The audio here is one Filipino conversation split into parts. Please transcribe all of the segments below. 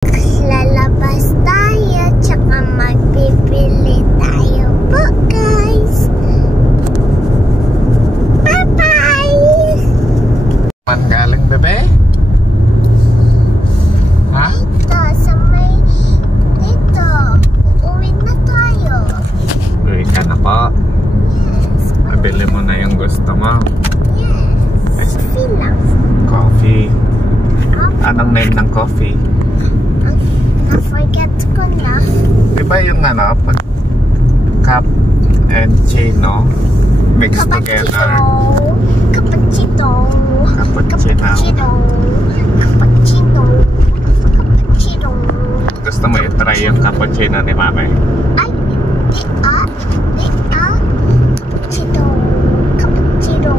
Lalabas tayo, tsaka magbibili tayo po, guys. Bye-bye! Saan galing, bebe? Ha? Dito, sa may... Dito. Uuwi na tayo. Uwi ka na po. Yes. Nabili mo na yung gusto mo. Yes. Coffee lang. Coffee. Anong name ng coffee? Na-forget ko na. Diba yung ano, cup and chino mixed together? Cappuccino. Cappuccino. Cappuccino. Cappuccino. Gusto mo i-try yung cappuccino ni mami? Ay, cappuccino. Cappuccino. Cappuccino.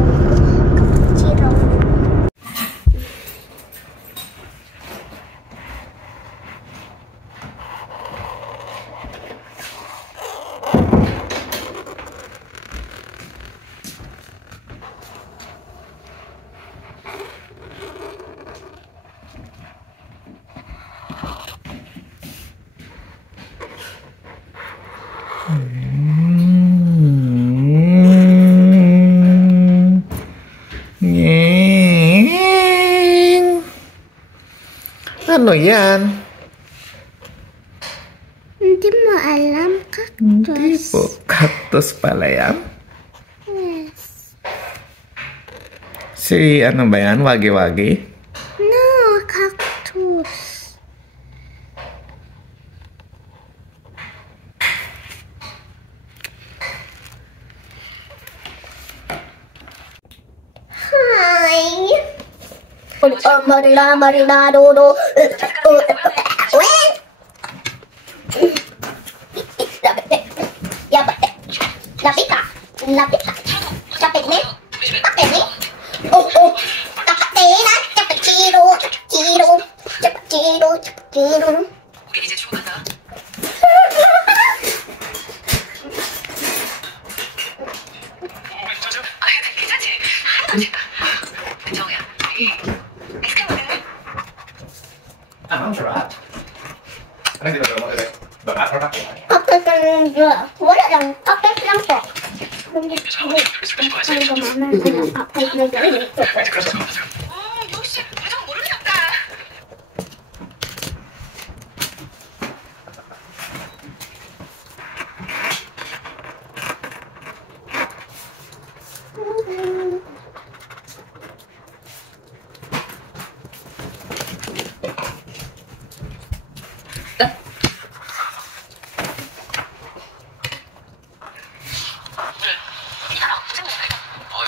Ano yan? Hindi mo alam, cactus. Hindi po. Cactus pala yan? Yes. Si ano ba yan? Wagi-wagi? No, cactus. Hi. Marina, do. Lapit ka. Lapit ni. Oh. Cappuccino. 이제 출근한다. 괜찮지? 하나도 안 됐다. 정우야, 아이스크림 먹을래? Anong sarap? Ano dito mo ulit? Baka sarap yan. Wala lang. Kapit lang po. 역시 우정 모르는 없다.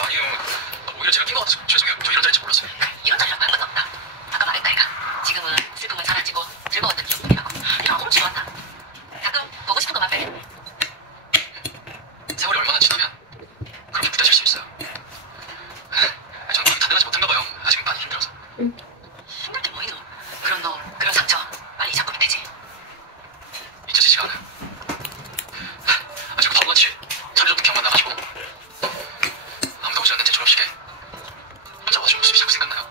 아니요. 오히려 제가 낀 것 같아서 죄송해요. 저 이런 자리인지 몰랐어요. 이런 자리라고 한 번도 없다. 아까 말했다니까. 지금은 슬픔은 사라지고 즐거웠던 기억뿐이라고. 이런 꼼치 좋았다. 가끔 보고 싶은 것만 빼. 세월이 얼마나 지나면 그렇게 부딪힐 수 있어요. 저는 그렇게 단단하지 못한가 봐요. 아직은 많이 힘들어서. 힘들 게 뭐이노. 그런 놈, 그런 상처 빨리 잊고 밑에지. 잊혀지지가 않아요. 아직 바보같이 전해줬던 기억만 나가지고 아무도 오지 않는 제 졸업식에 혼자 와준 모습이 자꾸 생각나요.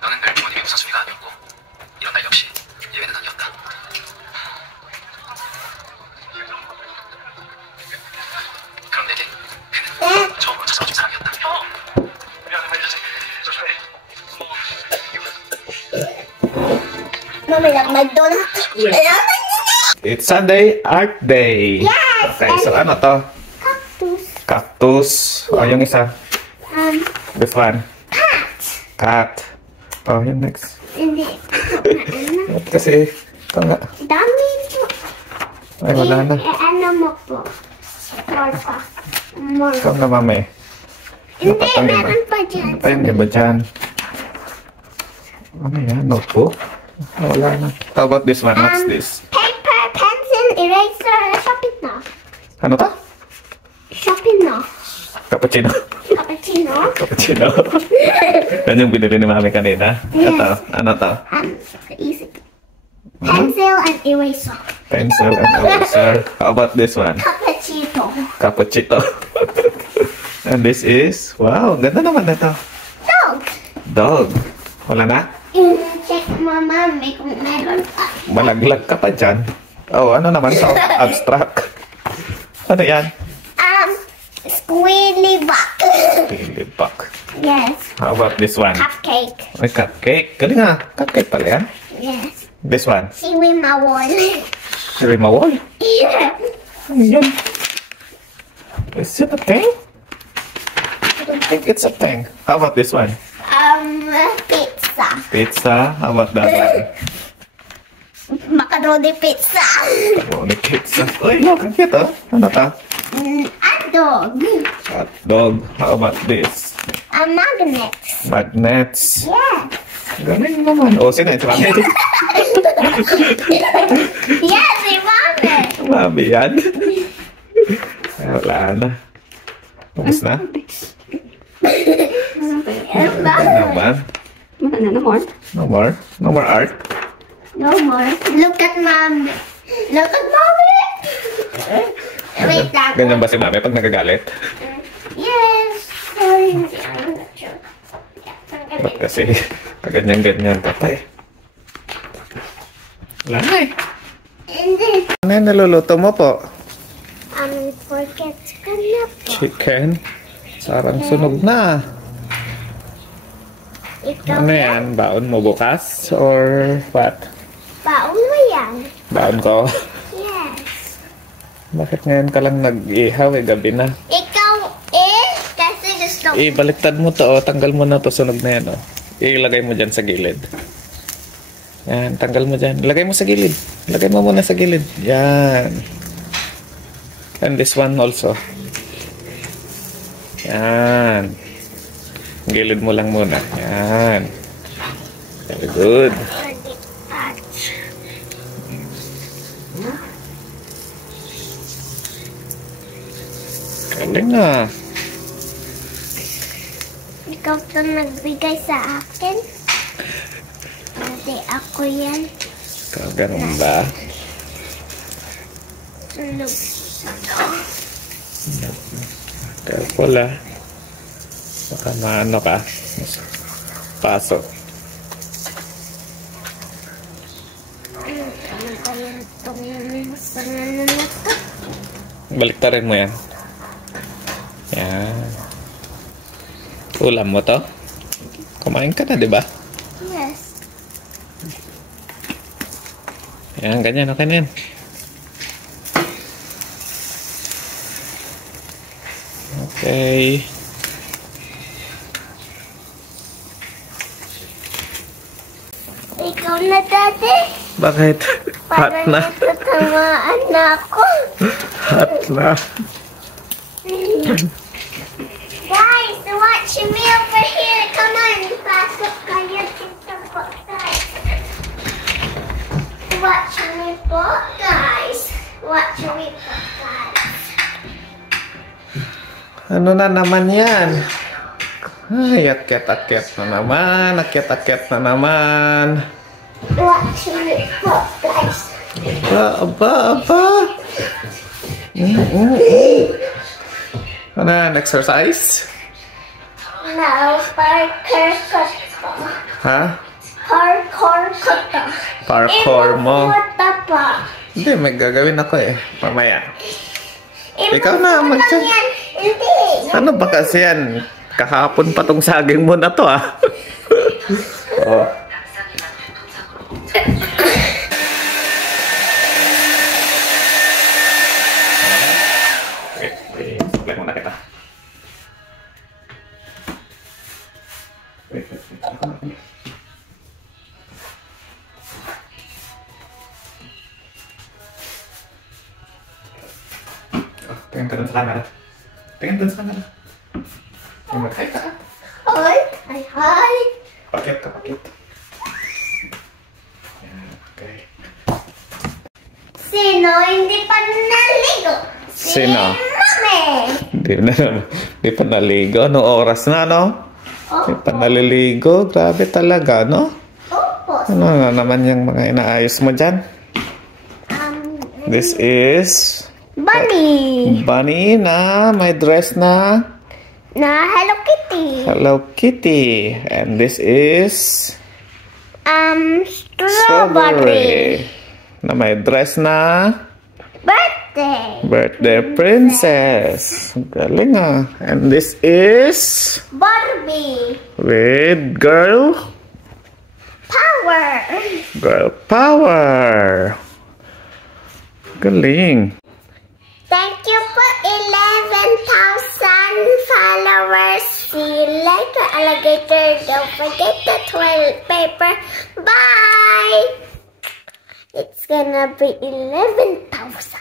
너는 늘 부모님의 우선순위가 아니었고 이런 날 역시 예외는 아니었다. 그런 내게 그는 처음으로 찾아와준 사람이었다. 미안해, 말이지. 조심해. Mami, McDonald's. It's Sunday Art Day. Yes! Okay, so ano to? Cactus. Cactus. O, yung isa. This one. Cat. Oh, yung next. Hindi. Kasi, ito nga. Dami po. Ay, wala na. Ano mo po? More. Ito na, mami. Hindi, Dapat ang iba. meron pa dyan. Ayun, iba dyan. Ano yan? Notebook? Oh, wala na. How about this one? What's this? Paper, pencil, eraser. Shopee na. Ano to? Shopee na. Cappuccino. Cappuccino. Cappuccino. Yan yung binili ni mami kanina. Yes. Ito. Ano to? Easy. Pencil and eraser. Pencil and eraser. How about this one? Cappuccino. Cappuccino. And this is, wow, ganda naman na to. Dog. Dog. Wala na? Check mama, may kung meron pa. Malaglag ka pa dyan. Oh, ano naman to? Abstract. Ano yan? Squirrely buck. Pilibak. Yes. How about this one? Cupcake. Ay, cupcake. Galing nga. Cupcake pala yan. Yes. This one. Seaweed mawol. Rimawol. Yeah. Ano yan? Is it a thing? I don't think it's a thing. How about this one? Pizza. Pizza. How about that one? Macaroni pizza. Macaroni pizza. Uy, look. Ang cute, oh. Ano to? A dog. Hot dog. How about this? A magnet. Magnets. Yes. Galing naman. Oh, sino yun? Si Mami. Yes, si Mami. Mami yan. Ay, wala na. Tapos na? Ano naman? No more. No more? No more art? No more. Look at Mami. Look at Mami. Wait lang. Ganyan ba si Mami pag nagagalit? Yes. Sorry. I'm not sure. Ba't kasi kaganyan-ganyan tatay? Wala na eh. And then, Ano yung naluluto mo po? forget ka na po. Chicken? Sarang sunog na. Ikaw Ano yan? Baon mo bukas? Or what? baon mo yan. Baon ko? Yes. Bakit ngayon ka lang nag-ihaw eh? Gabi na. Ikaw kasi gusto ko. Baliktad mo to, oh. Tanggal mo na to, sunog na yan, oh. Ilagay mo dyan sa gilid. Yan, tanggal mo dyan. Lagay mo sa gilid. Lagay mo muna sa gilid. Yan. And this one also. Yan. Gilid mo lang muna. Yan. Very good. Galing na. Ikaw to nagbigay sa akin. Hindi ako yan. Ganun ba? Sunog. Careful ah. Baka maano ka. Pasok. Baliktarin mo yan. Yan. Ulam mo to? Kumain ka na, di ba? Yes. Yan, ganyan. Okay na yan. Okay. Ikaw na, Daddy. Bakit? Hot Parang na. natatamaan na ako. Hot na. Guys, watch me over here. Come on, pasok kayo dito po, guys. Watch me po, guys. Watch me po, guys. Ano na naman yan? Ay, akyat-akyat na naman. Akyat-akyat na naman. Watch me po, guys. Aba. Ano yan? Exercise? No, parkour ko po. Ha? Parkour ko to. Parkour mo? Ibubuta po. Hindi, may gagawin ako eh. Mamaya. Ikaw Ibubuta na, mag-check. yan. Hindi. Ano ba kasi yan? Kahapon pa tong saging mo na to ah. Oh. Okay, supply muna kita. Wait. Tingin ka dun sa camera. Tingin dun sa camera. Mag-hi ka. Hi. Hi, hi. Pakit ka, pakit. Okay. Sino hindi pa naligo? Sino? Mami. Di pa naligo. Anong oras na, no? Di pa naliligo. Grabe talaga, no? Opo. Ano na naman yung mga inaayos mo dyan? This is Bunny. Bunny na may dress na Na Hello Kitty. Hello Kitty. And this is Strawberry. Na may dress na Birthday. birthday princess. Galing ah. And this is Barbie. with girl Power. power. Galing. Thank you for 11,000 followers. See you later, alligator. Don't forget the toilet paper. Bye. It's gonna be 11,000.